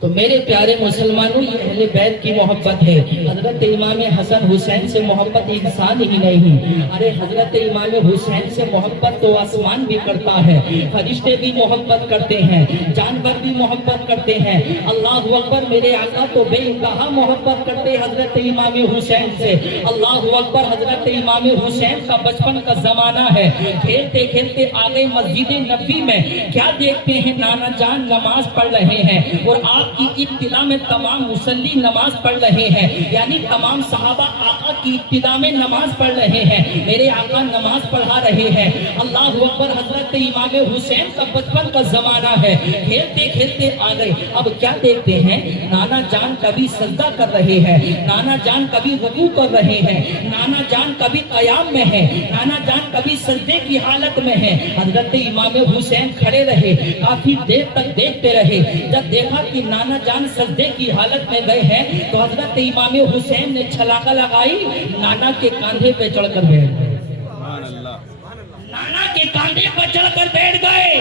تو میرے پیارے مسلمانوں، یہ اہل بیت کی محبت ہے۔ حضرت امام حسن حسین سے محبت انسان ہی نہیں، ارے حضرت امام حسین سے محبت تو آسمان بھی کرتا ہے، فرشتے بھی محبت کرتے ہیں، جانور بھی محبت کرتے ہیں۔ اللہ اکبر، میرے آقا تو بے انتہا محبت کرتے حضرت امام حسین سے۔ اللہ اکبر، حضرت امام حسین کا بچپن کا زمانہ ہے، کھیلتے کھیلتے آگے مسجد نبوی میں کیا دیکھتے ہیں، نانا جان نماز پڑھ رہے ہیں اور آپ کی ابتدا میں تمام مصلی نماز پڑھ رہے ہیں، یعنی تمام صحابہ آقا کی ابتدا میں نماز پڑھ رہے ہیں، میرے آقا نماز پڑھا رہے ہیں۔ اللہ اکبر، حضرت امام حسین کا بچپن کا زمانہ ہے، کھیلتے کھیلتے آ گئے۔ اب کیا دیکھتے ہیں، نانا جان کبھی سجدہ کر رہے ہیں، نانا جان کبھی رکوع کر رہے ہیں، نانا جان کبھی قیام میں ہے، نانا جان کبھی سجدے کی حالت میں ہے۔ حضرت امام حسین کھڑے رہے، کافی دیر تک دیکھتے رہے۔ جب دیکھا کہ نانا جان سجدے کی حالت میں گئے ہیں تو حضرت امام حسین نے چھلاکا لگائی، نانا کے کاندھے پہ چڑھ کر بیٹھ گئے، نانا کے کاندھے پر چڑھ کر بیٹھ گئے۔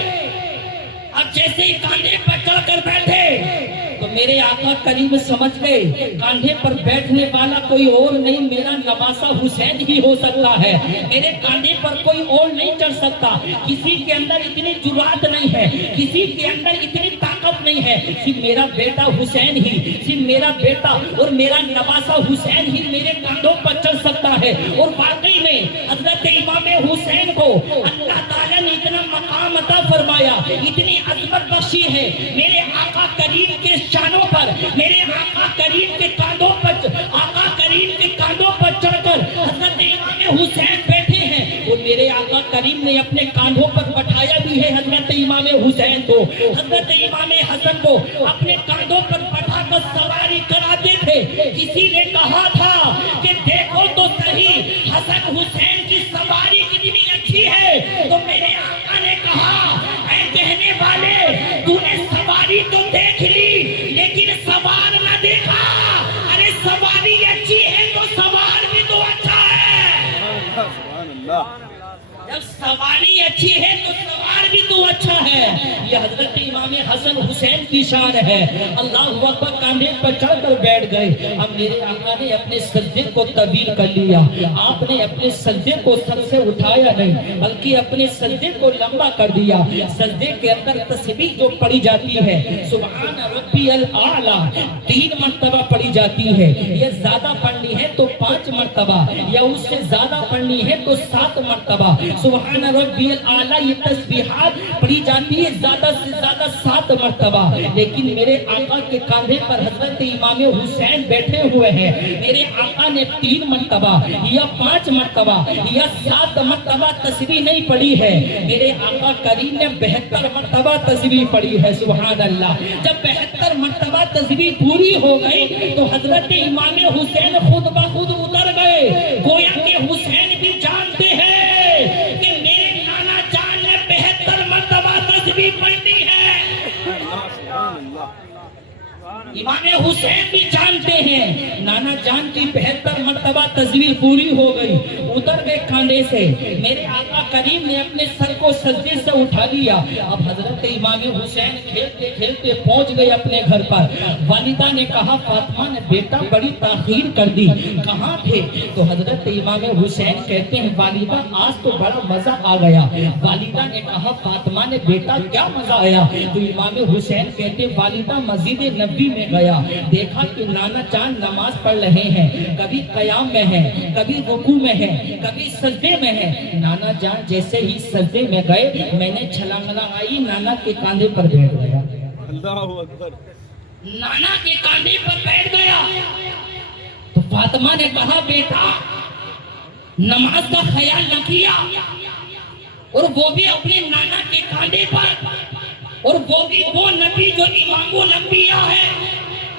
اب جیسے ہی کاندھے پر چڑھ کر بیٹھے تو میرے آقا کریم سمجھ گئے کاندھے پر بیٹھنے والا کوئی اور نہیں، میرا نواسہ حسین ہی ہو سکتا ہے، میرے کاندھے پر کوئی اور نہیں چڑھ سکتا۔ کسی کے اندر اتنی جرات نہیں ہے، کسی کے اندر اتنی طاقت نہیں ہے، صرف میرا بیٹا حسین ہی، صرف میرا بیٹا اور میرا نواسہ حسین ہی میرے کاندھوں پر چڑھ سکتا ہے۔ اور واقعی میں حضرت امام حسین کو اللہ تعالیٰ نے اتنا مقام عطا فرمایا، اتنی عظمت بخشی ہے، میرے آقا کریم کے شانوں پر، میرے آقا کریم کے کاندھوں پر، آقا کریم کے کاندھوں پر چڑھ کر حضرت امام حسین بیٹھے ہیں، اور میرے آقا کریم نے اپنے کاندھوں پر بٹھایا بھی ہے حضرت امام حسین کو۔ حضرت امام حسن کو اپنے کاندھوں پر بٹھا کر سواری کراتے تھے۔ کسی نے کہا تھا کہ دیکھو تو صحیح حسن حسین کی سواری کتنی اچھی ہے، تو میرے آقا نے کہا، اے کہنے والے، تو نے سواری تو دیکھ لی لیکن سوار نہ دیکھا۔ ارے سواری اچھی ہے تو سوار بھی تو اچھا ہے، جب سواری اچھی ہے تو سوار بھی تو اچھا ہے۔ یہ حضرت امام حسن حسین کی شان ہے۔ اللہ اکبر، کاندھے پر چڑھ کر بیٹھ گئے۔ اب میرے آقا نے اپنے سجدے کو طویل کر لیا، آپ نے اپنے سجدے کو سر سے اٹھایا نہیں بلکہ اپنے سجدے کو لمبا کر دیا۔ سجدے کے اندر تسبیح جو پڑھی جاتی ہے سبحان ربی الاعلیٰ 3 مرتبہ پڑھی جاتی ہے، یہ زیادہ پڑھنی ہے تو 5 مرتبہ، یا اس سے زیادہ پڑھنی ہے تو 7 مرتبہ سبحان ربی الاعلیٰ یہ تسبیحات پڑھی جاتی ہے زیادہ سے زیادہ 7 مرتبہ۔ لیکن میرے آقا کے کاندھے پر حضرت امام حسین بیٹھے ہوئے ہیں، میرے آقا نے 3 مرتبہ یا 5 مرتبہ یا 7 مرتبہ تسبیح نہیں پڑھی ہے، میرے آقا کریم نے 72 مرتبہ تسبیح پڑھی ہے۔ سبحان اللہ۔ جب 72 مرتبہ تسبیح پوری ہو گئی تو حضرت امام حسین خود بخود اتر گئے، گویا کہ حسین بھی جانتے ہیں کہ میرے نانا جان نے 72 مرتبہ تسبیح پڑھی ہے۔ امام حسین بھی جانتے ہیں نانا جان کی 72 مرتبہ تسبیح پوری ہو گئی، اتر گئے کاندھے سے۔ میرے آقا کریم نے اپنے سر کو سجدے سے اٹھا لیا۔ اب حضرت امام حسین کھیلتے کھیلتے پہنچ گئے اپنے گھر پر۔ والدہ نے کہا، فاطمہ نے بیٹا بڑی تاخیر کر دی، کہاں تھے؟ تو حضرت امام حسین کہتے ہیں، والدہ آج تو بڑا مزہ آ گیا۔ والدہ نے کہا، فاطمہ نے بیٹا کیا مزہ آیا؟ تو امام حسین کہتے ہیں، والدہ مسجد نبوی میں گیا، دیکھا کہ نانا جان نماز پڑھ رہے ہیں، کبھی قیام میں ہیں، کبھی رکوع میں ہیں، کبھی سجدے میں ہیں۔ نانا جان جیسے ہی سجدے میں گئے، میں نے چھلانگ لگائی، نانا کے کاندھے پر بیٹھ گیا۔ اللہ اکبر۔ نانا کے کاندھے پر بیٹھ گیا تو فاطمہ نے کہا، بیٹا نماز کا خیال نہ کیا، اور وہ بھی اپنے نانا کے کاندھے پر، اور وہ بھی وہ نبی جو امام الانبیاء ہے،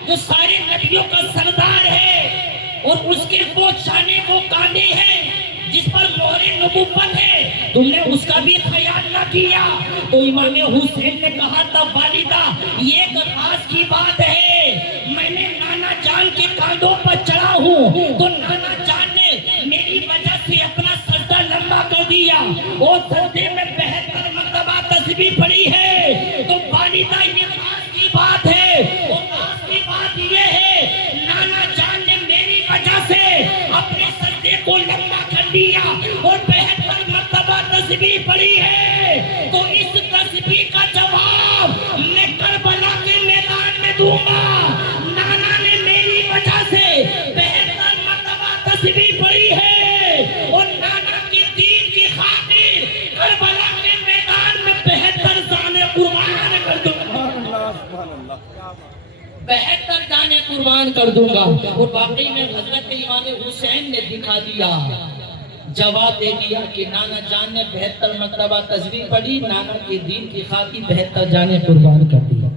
جو سارے نبیوں کا سردار ہے، اور اس کے وہ شانے کو کاندھے ہیں جس پر مہر نبوت ہے، تم نے اس کا بھی خیال نہ کیا۔ تو امام حسین نے کہا تھا، والدہ یہ ایک راز کی بات ہے، میں نے نانا جان کے کاندھوں پر چڑھا ہوں تو نانا جان نے میری وجہ سے اپنا سجدہ لمبا کر دیا، اور سجدے میں 72 تسبیح پڑھی ہے تو اس تسبیح کا جواب میں کربلا کے میدان میں دوں گا. نانا نے میری وجہ سے 72 مرتبہ تسبیح پڑھی ہے اور نانا کی دین کی خاطر کربلا کے میدان میں 72 جانیں قربان کر دوں گا. 72 جانیں قربان کر دوں گا. اور واقعی میں حضرت امام حسین نے دکھا دیا، جواب دے دیا کہ نانا جان نے 72 مرتبہ تسبیح پڑھی، نانا کے دین کی خاطر 72 جانیں قربان کر دیا.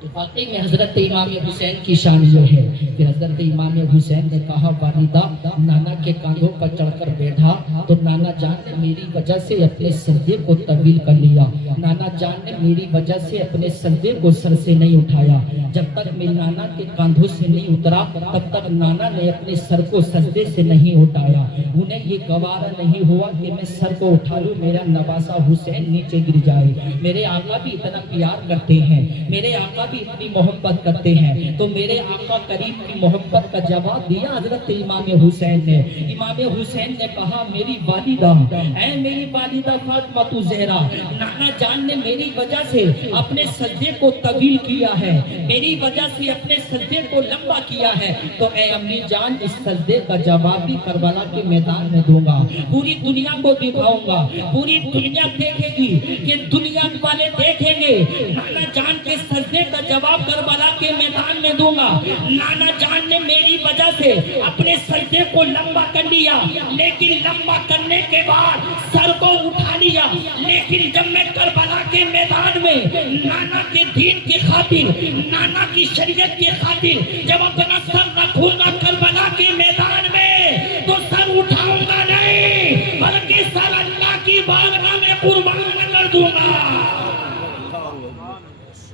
تو واقعی میں حضرت امام حسین کی شان یہ ہے کہ حضرت امام حسین نے کہا والدہ نانا کے کاندھوں پر چڑھ کر بیٹھا تو نانا جان نے میری وجہ سے اپنے سجدے کو طویل کر لیا. نانا جان نے میری وجہ سے اپنے سجدے کو سر سے نہیں اٹھایا. جب تک میں نانا کے کاندھوں سے نہیں اترا تب تک نانا نے اپنے سر کو سجدے سے نہیں اٹھایا. انہیں یہ گوارا نہیں ہوا کہ میں سر کو اٹھا لوں، میرا نواسا حسین نیچے گر جائے. میرے آقا بھی اتنا پیار کرتے ہیں، میرے آقا بھی اتنی محبت کرتے ہیں. تو میرے آقا کریم کی محبت کا جواب دیا حضرت امام حسین نے. امام حسین نے کہا میری والدہ، اے میری والدہ فاطمہ زہرا، نانا جان نے میری وجہ سے اپنے سجدے کو طویل کیا ہے، میری وجہ سے اپنے سجدے کو لمبا کیا ہے، تو اے امی جان اس سجدے کا جواب بھی کربلا کے میدان میں دوں گا. پوری دنیا کو دکھاؤں گا، پوری دنیا دیکھے گی کہ دنیا والے دیکھیں گے نانا جان کے سجدے کا جواب کربلا کے میدان میں دوں گا. نانا جان نے میری وجہ سے اپنے سجدے کو لمبا کر لیا، لیکن لمبا کرنے کے بعد سر کو اٹھا لیا. لیکن جب میں کربلا کے میدان میں نانا کے دین کی خاطر، نانا کی شریعت کی خاطر جب اپنا سر رکھوں گا کربلا کے میدان میں تو سر اٹھاؤں گا نہیں، بلکہ سر اللہ کی بارگاہ میں قربان کر دوں گا.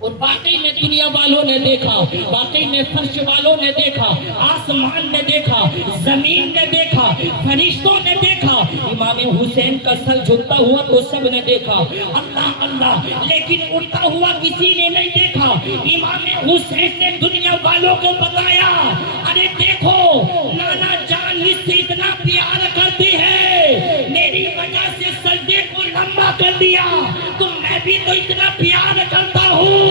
اور باقی میں دنیا والوں نے دیکھا، باقی میں فرش والوں نے دیکھا، آسمان نے دیکھا، زمین نے دیکھا، فرشتوں نے دیکھا، امام حسین کا سر جھکتا ہوا تو سب نے دیکھا، اللہ اللہ، لیکن اٹھتا ہوا کسی نے نہیں دیکھا. امام حسین نے دنیا والوں کو بتایا ارے دیکھو نانا جان اس سے اتنا پیار کرتی ہے، میری وجہ سے سجدے کو لمبا کر دیا تو میں بھی تو اتنا پیار کرتا ہوں.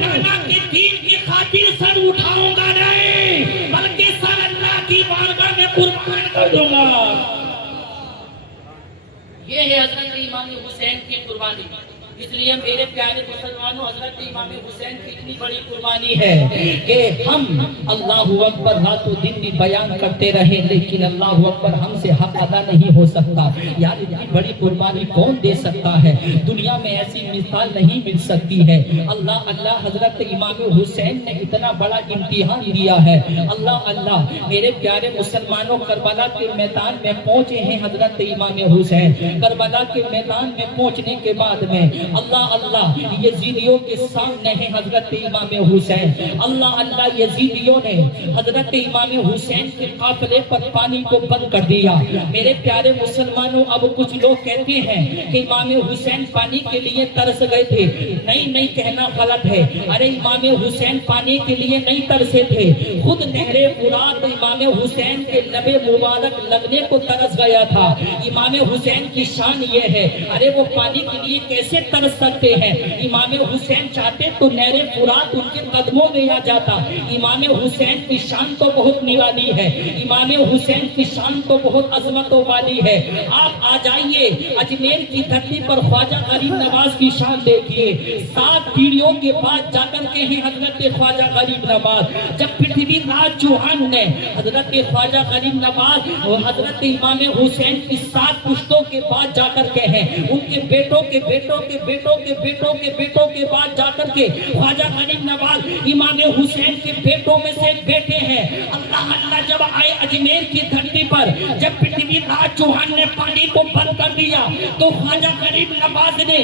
نانا کے دین کی خاطر سر اٹھاؤں گا نہیں، بلکہ سر اللہ کی بارگاہ میں قربان کر دوں گا. یہ ہے حضرت امام حسین کی قربانی. اس لیے میرے پیارے مسلمانوں حضرت امام حسین کی اتنی بڑی قربانی ہے کہ ہم اللہ اکبر رات و دن بھی بیان کرتے رہے لیکن اللہ اکبر ہم سے حق ادا نہیں ہو سکتا. یار اتنی بڑی قربانی کون دے سکتا ہے؟ دنیا میں ایسی مثال نہیں مل سکتی ہے. اللہ اللہ حضرت امام حسین نے اتنا بڑا امتحان دیا ہے. اللہ اللہ میرے پیارے مسلمانوں کربلا کے میدان میں پہنچے ہیں حضرت امام حسین. کربلا کے میدان میں پہنچنے کے بعد میں اللہ اللہ یزیدیوں کے سامنے ہے حضرت امام حسین. اللہ اللہ یزیدیوں نے حضرت امام حسین کے قافلے پر پانی کو بند کر دیا. میرے پیارے مسلمانوں اب کچھ لوگ کہتے ہیں کہ امام حسین پانی کے لیے ترس گئے تھے. نہیں کہنا غلط ہے. ارے امام حسین پانی کے لیے نہیں ترسے تھے، خود نہر فرات امام حسین کے لب مبارک لگنے کو ترس گیا تھا. امام حسین کی شان یہ ہے، ارے وہ پانی کے لیے کیسے ترس سکتے ہیں؟ امام حسین چاہتے تو نہر فرات ان کے قدموں میں آ جاتا. امام حسین کی شان تو بہت نرالی ہے، امام حسین کی شان تو بہت عظمت والی ہے. آپ آ جائیے اجمیر کی دھرتی پر خواجہ غریب نواز کی شان دیکھیے. 7 پیڑھیوں کے بعد جا کر کے ہی حضرت خواجہ غریب نواز، جب پرتھوی راج چوہان نے حضرت خواجہ غریب نواز اور حضرت امام حسین کی 7 پشتوں کے بعد جا کر کے ہیں ان کے بیٹوں کے بیٹوں کے بیٹوں کے بیٹوں کے بیٹوں کے بعد جا کر کے خواجہ غریب نواز امام حسین کے بیٹوں میں سے ایک بیٹے ہیں. اللہ اللہ جب آئے اجمیر کی دھرتی پر، جب پرتھوی راج چوہان نے پانی کو بند کر دیا تو خواجہ غریب نواز نے،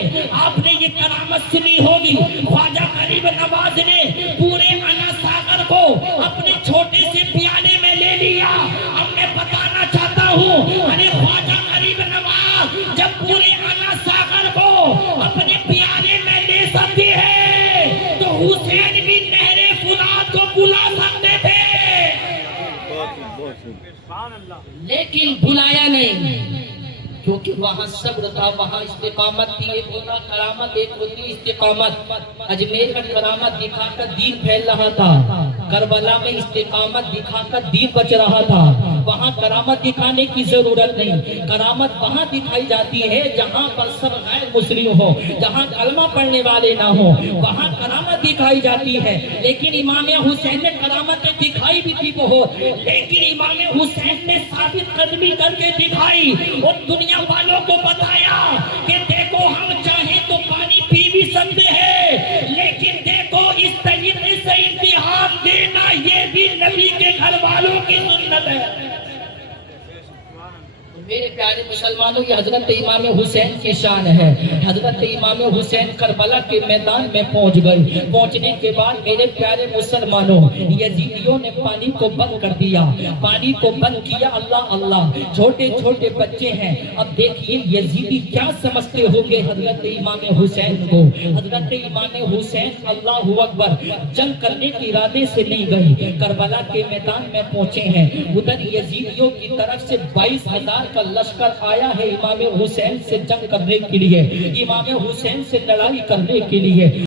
آپ نے یہ کرامت سنی ہوگی، خواجہ غریب نواز نے پورے انا ساگر کو اپنے چھوٹے سے پیالے میں لے لیا. اب میں بتانا چاہتا ہوں ارے خواجہ غریب نواز جب پورے انا ساگر کو اپنے پیالے میں لے سکتی ہے تو حسین بھی نہر فرات کو بلا سکتے تھے. لیکن بلایا نہیں، کیونکہ وہاں صبر تھا، وہاں استقامت تھی۔ ایک ہوتا کرامت، ایک ہوتی استقامت۔ اجمیر میں کرامت دکھا کر دین پھیل رہا تھا، کربلا میں استقامت دکھا کر دین بچ رہا تھا۔ وہاں کرامت دکھانے کی ضرورت نہیں، کرامت وہاں دکھائی جاتی ہے جہاں پر سب غیر مسلم ہو، جہاں کلمہ پڑھنے والے نہ ہو، وہاں کرامت دکھائی جاتی ہے۔ لیکن امام حسین نے کرامتیں دکھائی بھی تھی بہت، لیکن امام حسین نے ثابت قدمی کر کے دکھائی اور دنیا والوں کو بتایا کہ دیکھو ہم چاہیں تو پانی پی بھی سکتے ہیں، لیکن دیکھو اس طریقے سے امتحان دینا یہ بھی نبی کے گھر والوں کی سنت ہے۔ میرے پیارے مسلمانوں، یہ حضرت امام حسین کی شان ہے۔ حضرت امام حسین کربلا کے میدان میں پہنچ گئے۔ پہنچنے کے بعد میرے پیارے مسلمانوں، یزیدیوں نے پانی کو بند کر دیا، پانی کو بند کیا۔ اللہ اللہ، چھوٹے چھوٹے بچے ہیں۔ اب دیکھیے یزیدی کیا سمجھتے ہو گے حضرت امام حسین کو۔ حضرت امام حسین اللہ اکبر جنگ کرنے کے ارادے سے نہیں گئے، کربلا کے میدان میں پہنچے ہیں۔ ادھر یزیدیوں کی طرف سے 22,000 کا لشکر آیا ہے امام حسین سے جنگ کرنے کے لیے، امام حسین سے لڑائی کرنے کے لیے۔